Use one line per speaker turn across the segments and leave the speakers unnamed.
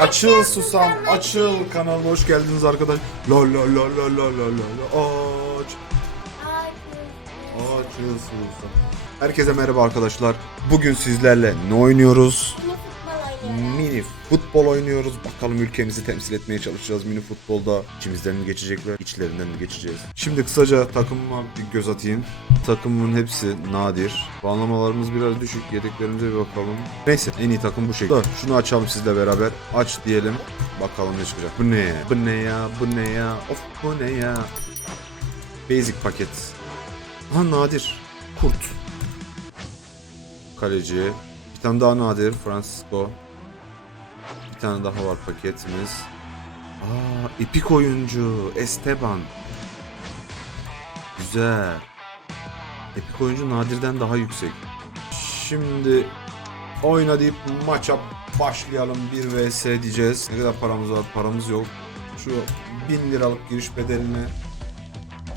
Açıl susam, açıl kanalına hoş geldiniz arkadaş. La la la la la la la aç. Açıl susam. Herkese merhaba arkadaşlar. Bugün sizlerle ne oynuyoruz? Mini futbol oynuyoruz. Bakalım ülkemizi temsil etmeye çalışacağız mini futbolda. İçimizden mi geçecekler, içlerinden mi geçeceğiz? Şimdi kısaca takımıma bir göz atayım. Takımımın hepsi nadir. Puanlamalarımız biraz düşük. Yedeklerimize bir bakalım. Neyse en iyi takım bu şekilde. Şunu açalım sizle beraber. Aç diyelim. Bakalım ne çıkacak. Bu ne? Bu ne ya? Bu ne ya? Of bu ne ya? Basic paket. Ha nadir. Kurt. Kaleci. Bir tane daha nadir. Francisco. Bir tane daha var paketimiz. Aa, epik oyuncu Esteban. Güzel. Epik oyuncu nadirden daha yüksek. Şimdi oyna deyip maça başlayalım. 1 vs diyeceğiz. Ne kadar paramız var? Paramız yok. Şu 1000 liralık giriş bedeline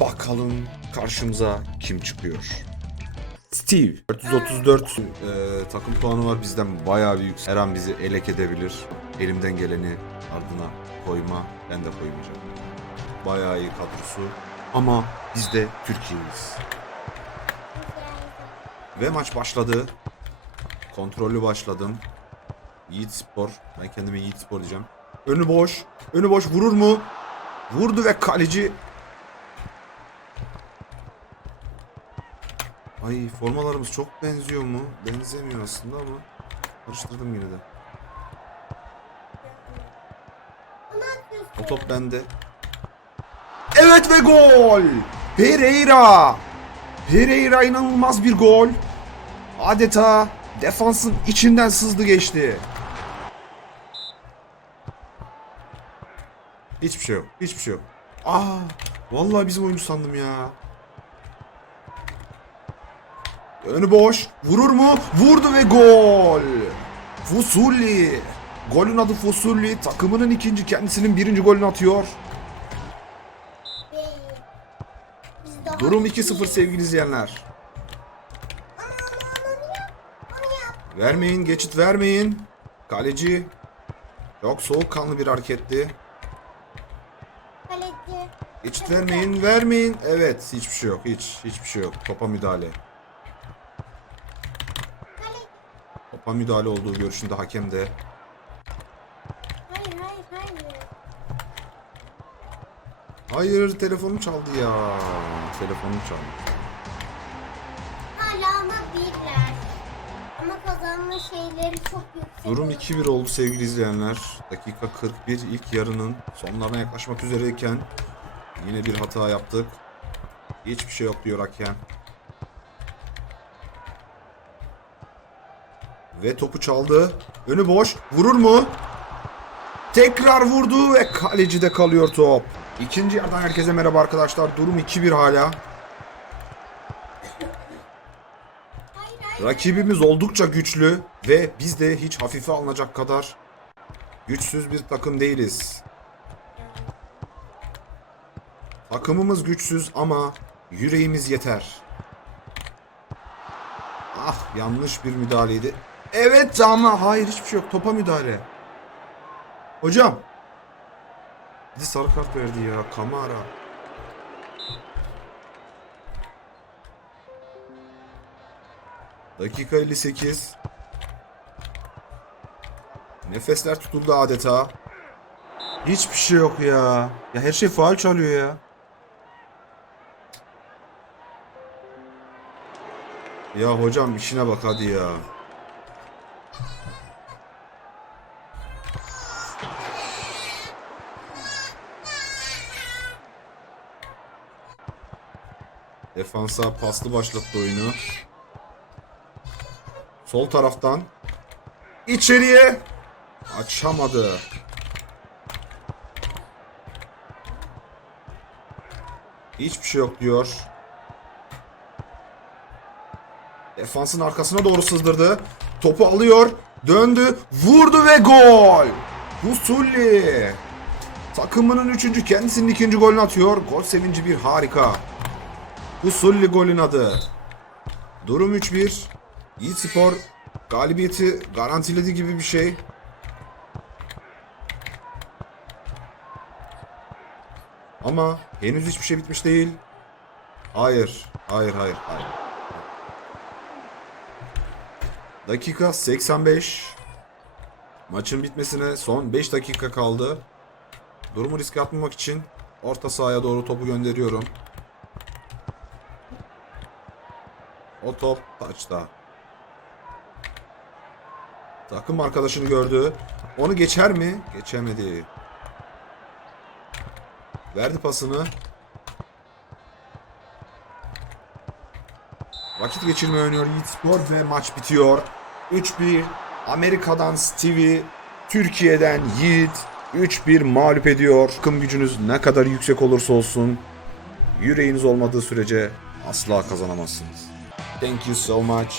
bakalım karşımıza kim çıkıyor. Steve. 434 e, takım puanı var bizden bayağı bir yüksek. Her an bizi elek edebilir. Elimden geleni ardına koyma. Ben de koymayacağım. Bayağı iyi kadrosu. Ama biz de Türkiye'yiz. Ve maç başladı. Kontrollü başladım. Yiğit Spor. Ben kendime Yiğit Spor diyeceğim. Önü boş. Önü boş vurur mu? Vurdu ve kaleci Ay formalarımız çok benziyor mu? Benzemiyor aslında ama karıştırdım yine de. O top bende. Evet ve gol! Pereira! Pereira inanılmaz bir gol. Adeta defansın içinden sızdı geçti. Hiçbir şey yok. Hiçbir şey yok. Aa, vallahi bizim oyuncu sandım ya. Önü boş. Vurur mu? Vurdu ve gol. Fusuli. Golün adı Fusuli. Takımının ikinci kendisinin birinci golünü atıyor. Durum 2-0 sevgili izleyenler. Vermeyin, geçit vermeyin. Kaleci çok soğukkanlı bir hareketti.
Kaleci.
Geçit vermeyin, vermeyin. Evet, hiçbir şey yok. Hiç, hiçbir şey yok. Topa müdahale.
Kaleci.
Topa müdahale olduğu görüşünde hakem de.
Hayır hayır hayır.
Hayır, telefonum çaldı ya. Telefonum çaldı.
Hala ama birler. Ama kazanma şeyleri çok yüksek.
Durum 2-1 oldu sevgili izleyenler. Dakika 41 ilk yarının sonlarına yaklaşmak üzereyken yine bir hata yaptık. Hiçbir şey yok diyor hakem. Ve topu çaldı. Önü boş. Vurur mu? Tekrar vurdu ve kalecide kalıyor top. İkinci yarıdan herkese merhaba arkadaşlar. Durum 2-1 hala. Rakibimiz oldukça güçlü ve biz de hiç hafife alınacak kadar güçsüz bir takım değiliz. Takımımız güçsüz ama yüreğimiz yeter. Ah yanlış bir müdahaleydi. Evet ama hayır hiçbir şey yok. Topa müdahale. Hocam. Bizi sarı kart verdi ya. Kamara. Dakika 58. Nefesler tutuldu adeta. Hiçbir şey yok ya. Ya her şey faal çalıyor ya. Ya hocam işine bak hadi ya. Defansa paslı başlattı oyunu. Sol taraftan içeriye açamadı. Hiçbir şey yok diyor. Defansın arkasına doğru sızdırdı. Topu alıyor. Döndü. Vurdu ve gol. Husulli. Takımının üçüncü kendisinin ikinci golünü atıyor. Gol sevinci bir harika. Bu Sully golün adı. Durum 3-1. Yiğit Spor galibiyeti garantiledi gibi bir şey. Ama henüz hiçbir şey bitmiş değil. Hayır, hayır, hayır, hayır. Dakika 85. Maçın bitmesine son 5 dakika kaldı. Durumu riske atmamak için orta sahaya doğru topu gönderiyorum. O top taçta. Takım arkadaşını gördü. Onu geçer mi? Geçemedi. Verdi pasını. Vakit geçirme oynuyor Yiğit Spor ve maç bitiyor. 3-1 Amerika'dan Stevie, Türkiye'den Yiğit 3-1 mağlup ediyor. Takım gücünüz ne kadar yüksek olursa olsun yüreğiniz olmadığı sürece asla kazanamazsınız. Thank you so much.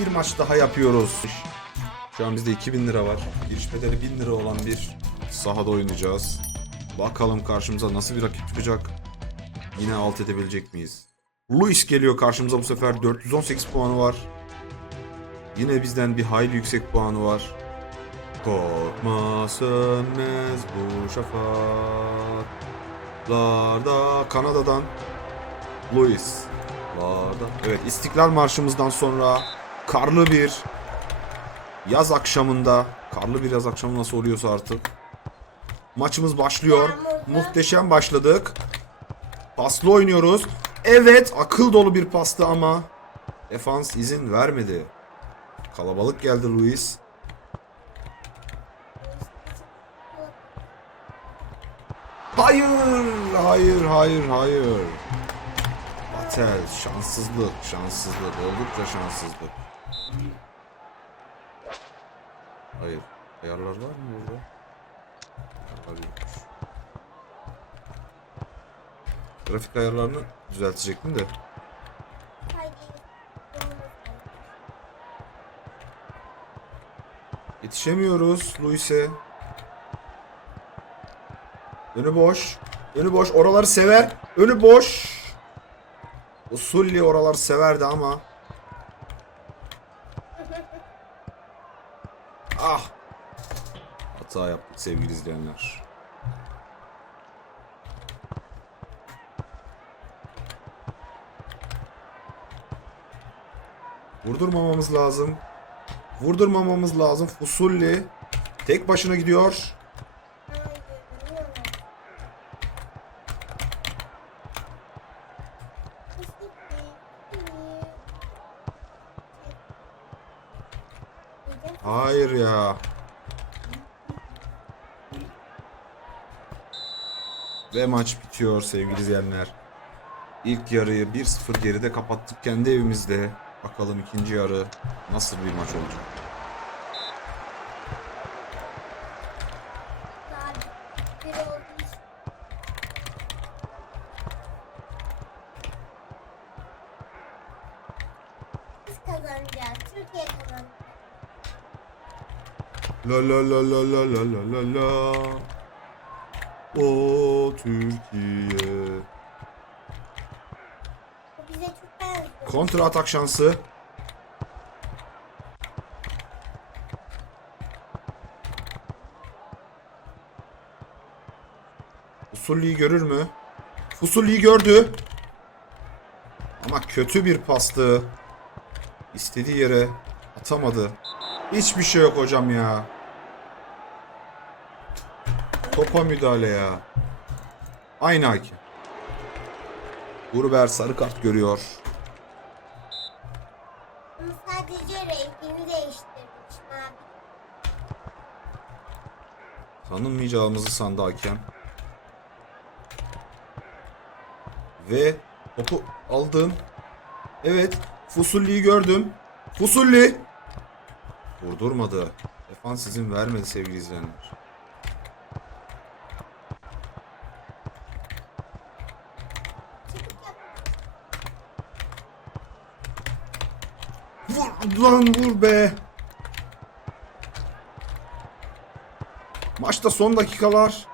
Bir maç daha yapıyoruz. Şu an bizde 2000 lira var. Giriş bedeli 1000 lira olan bir sahada oynayacağız. Bakalım karşımıza nasıl bir rakip çıkacak. Yine alt edebilecek miyiz? Luis geliyor karşımıza bu sefer 418 puanı var. Yine bizden bir hayli yüksek puanı var. Korkma sönmez bu şafaklarda Kanada'dan Luis Larda. Evet İstiklal Marşımızdan sonra karlı bir yaz akşamında karlı bir yaz akşamı nasıl oluyorsa artık maçımız başlıyor. Muhteşem başladık. Paslı oynuyoruz. Evet akıl dolu bir pastı ama defans izin vermedi. Kalabalık geldi Luis. Hayır, hayır, hayır, hayır. Batel, şanssızlık, şanssızlık, oldukça şanssızlık. Hayır, ayarlar var mı burada? Ayarlar yokmuş. Grafik ayarlarını düzeltecektim de. Yetişemiyoruz Luis'e. Önü boş. Önü boş. Oraları sever. Önü boş. O Sully oralar severdi ama. Ah. Hata yaptık sevgili izleyenler. Vurdurmamamız lazım. Vurdurmamamız lazım. Fusulli tek başına gidiyor. Hayır ya. Ve maç bitiyor sevgili izleyenler. İlk yarıyı 1-0 geride kapattık kendi evimizde. Bakalım ikinci yarı nasıl bir maç olacak. La la la la la la la la la. O Türkiye.
Bu bize çok benziyor.
Kontra atak şansı. Fusulli'yi görür mü? Fusulli'yi gördü. Ama kötü bir pastı. İstediği yere atamadı. Hiçbir şey yok hocam ya. Topa müdahale ya. Aynı hakem. Gruber sarı kart görüyor.
Sadece rengini değiştirmiş abi.
Tanınmayacağımızı sandı hakem. Ve topu aldım. Evet. Fusulli'yi gördüm. Fusulli. Vurdurmadı. Defans izin vermedi sevgili izleyenler. Vur lan vur be. Maçta son dakikalar.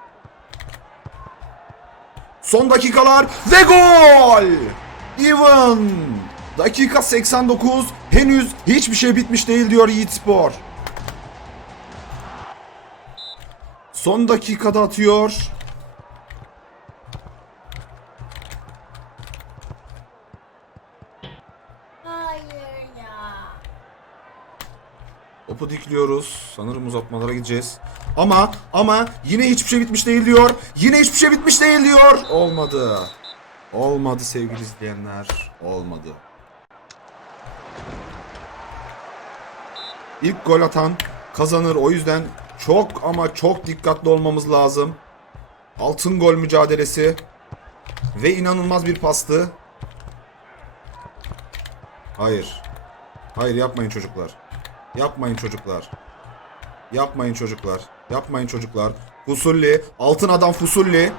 Son dakikalar ve gol! Even! Dakika 89. Henüz hiçbir şey bitmiş değil diyor Yiğit Spor. Son dakikada atıyor. Hayır ya. Topu dikliyoruz. Sanırım uzatmalara gideceğiz. Ama ama yine hiçbir şey bitmiş değil diyor. Yine hiçbir şey bitmiş değil diyor. Olmadı. Olmadı sevgili izleyenler. Olmadı. İlk gol atan kazanır. O yüzden çok ama çok dikkatli olmamız lazım. Altın gol mücadelesi. Ve inanılmaz bir pastı. Hayır. Hayır yapmayın çocuklar. Yapmayın çocuklar. Yapmayın çocuklar. Yapmayın çocuklar. Fusulli. Altın adam Fusulli.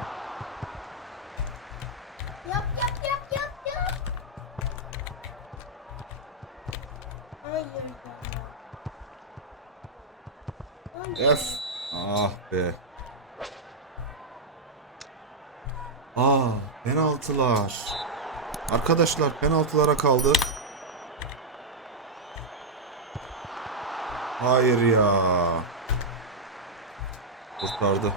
Penaltılar. Arkadaşlar penaltılara kaldık. Hayır ya. Kurtardı.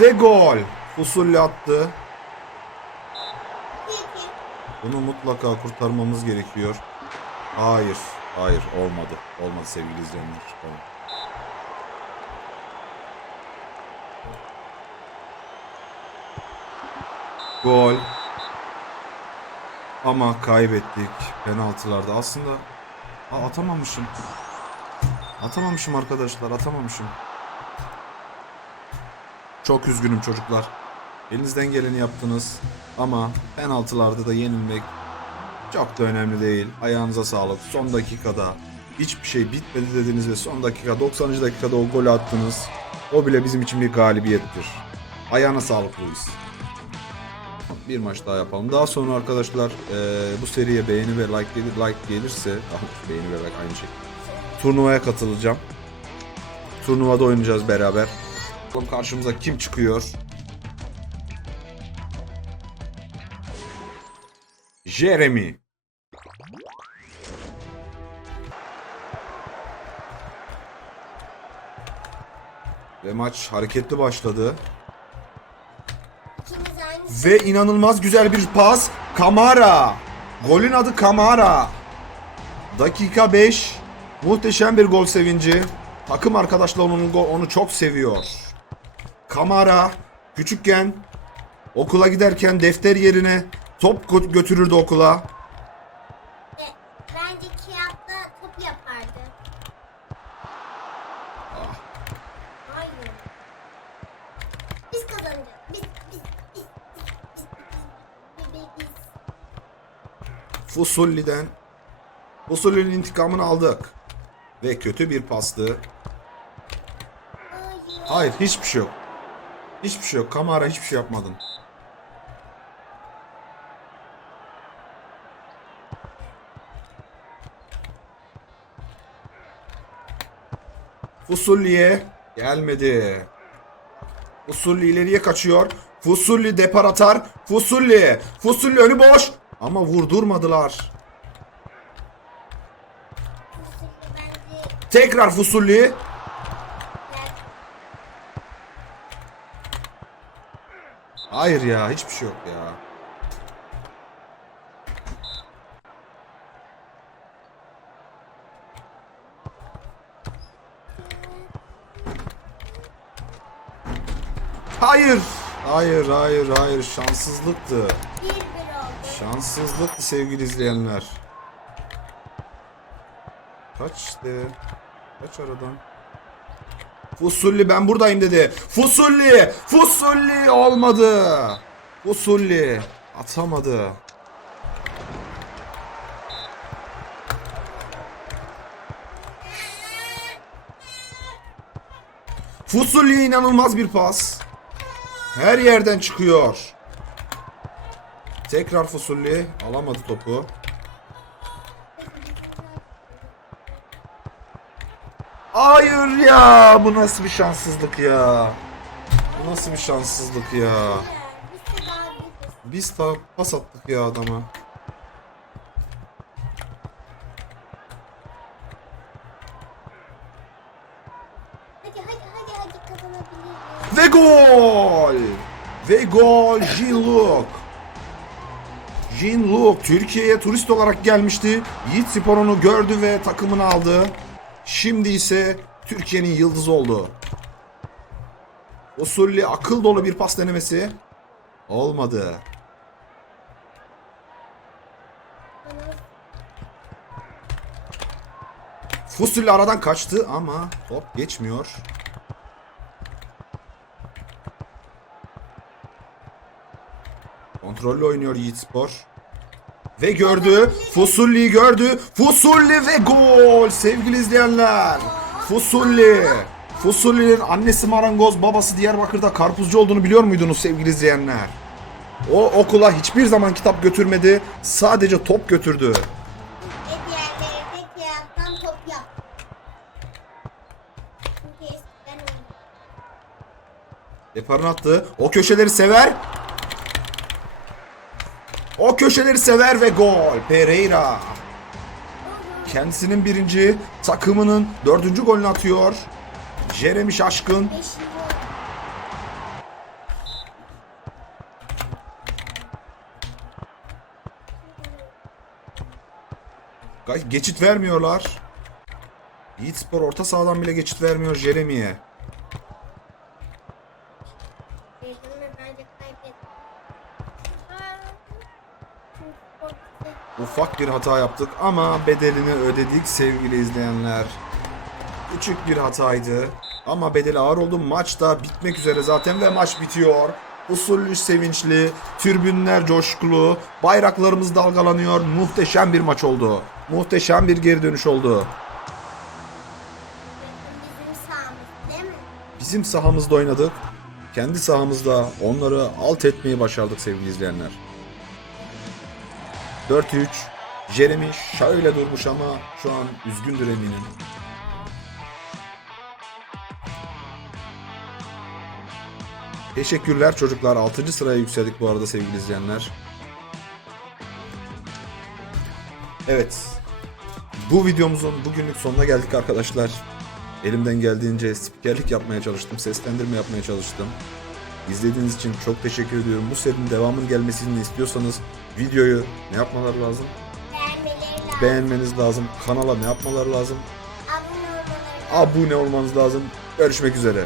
Ve gol. Fusulli attı. Bunu mutlaka kurtarmamız gerekiyor. Hayır. Hayır olmadı. Olmadı sevgili izleyenler. Tamam. Gol. Ama kaybettik penaltılarda. Aslında Aa, atamamışım. Atamamışım arkadaşlar. Atamamışım. Çok üzgünüm çocuklar. Elinizden geleni yaptınız. Ama penaltılarda da yenilmek çok da önemli değil. Ayağınıza sağlık. Son dakikada hiçbir şey bitmedi dediniz ve son dakika 90. dakikada o golü attınız. O bile bizim için bir galibiyettir. Ayağına sağlık Luis. Bir maç daha yapalım. Daha sonra arkadaşlar eee, bu seriye beğeni ve like gelir, like gelirse ah, beğeni ve like aynı şey. Turnuvaya katılacağım. Turnuvada oynayacağız beraber. Bakalım karşımıza kim çıkıyor? Jeremy. Ve maç hareketli başladı. Ve inanılmaz güzel bir pas. Kamara. Golün adı Kamara. Dakika 5. Muhteşem bir gol sevinci. Takım arkadaşlar onun go- onu çok seviyor. Kamara küçükken okula giderken defter yerine Top götürürdü okula.
E, bence kağıtla top yapardı. Ah. Hayır. Biz kazanacağız. Biz, biz, biz, biz, biz, biz, biz, biz.
Fusulli'den Fusulli'nin intikamını aldık. Ve kötü bir pastı.
Hayır
hiçbir şey yok. Hiçbir şey yok. Kamara hiçbir şey yapmadın. Fusulli'ye gelmedi. Fusulli ileriye kaçıyor. Fusulli depar atar. Fusulli. Fusulli önü boş. Ama vurdurmadılar. Tekrar Fusulli. Hayır ya hiçbir şey yok ya. Hayır. Hayır hayır hayır şanssızlıktı. Şanssızlıktı sevgili izleyenler. Kaçtı? Kaç aradan? Fusulli ben buradayım dedi. Fusulli! Fusulli olmadı. Fusulli atamadı. Fusulli inanılmaz bir pas. Her yerden çıkıyor. Tekrar Fusulli alamadı topu. Hayır ya bu nasıl bir şanssızlık ya. Bu nasıl bir şanssızlık ya.
Biz
ta pas attık ya adama.
Belki kazanabiliriz.
Ve gol! Ve gol Jinluk. Jinluk Türkiye'ye turist olarak gelmişti. Yiğit Spor onu gördü ve takımını aldı. Şimdi ise Türkiye'nin yıldızı oldu. Usulli akıl dolu bir pas denemesi. Olmadı. Fusulli aradan kaçtı ama top geçmiyor. Kontrollü oynuyor Yiğit Spor. Ve gördü. Fusulli'yi gördü. Fusulli ve gol sevgili izleyenler. Fusulli. Fusulli'nin annesi marangoz, babası Diyarbakır'da karpuzcu olduğunu biliyor muydunuz sevgili izleyenler? O okula hiçbir zaman kitap götürmedi. Sadece top götürdü. Deparını attı. O köşeleri sever. O köşeleri sever ve gol. Pereira. Kendisinin birinci, takımının dördüncü golünü atıyor. Jeremy Şaşkın. Geçit vermiyorlar. Yiğit Spor orta sahadan bile geçit vermiyor Jeremy'ye.
Gözümü bence kaybettim. Aa. Çünkü çok güzel.
Ufak bir hata yaptık ama bedelini ödedik sevgili izleyenler. Küçük bir hataydı ama bedeli ağır oldu. Maç da bitmek üzere zaten ve maç bitiyor. Usullü sevinçli, tribünler coşkulu, bayraklarımız dalgalanıyor. Muhteşem bir maç oldu. Muhteşem bir geri dönüş oldu.
Bizim
sahamızda oynadık. Kendi sahamızda onları alt etmeyi başardık sevgili izleyenler. 4-3. Jeremy şöyle durmuş ama şu an üzgündür eminim. Teşekkürler çocuklar. 6. sıraya yükseldik bu arada sevgili izleyenler. Evet. Bu videomuzun bugünlük sonuna geldik arkadaşlar. Elimden geldiğince spikerlik yapmaya çalıştım, seslendirme yapmaya çalıştım. İzlediğiniz için çok teşekkür ediyorum. Bu serinin devamının gelmesini istiyorsanız videoyu ne yapmaları
lazım?
Beğenmeniz lazım. Kanala ne yapmaları lazım?
Abone olmaları lazım.
Abone olmanız lazım. Görüşmek üzere.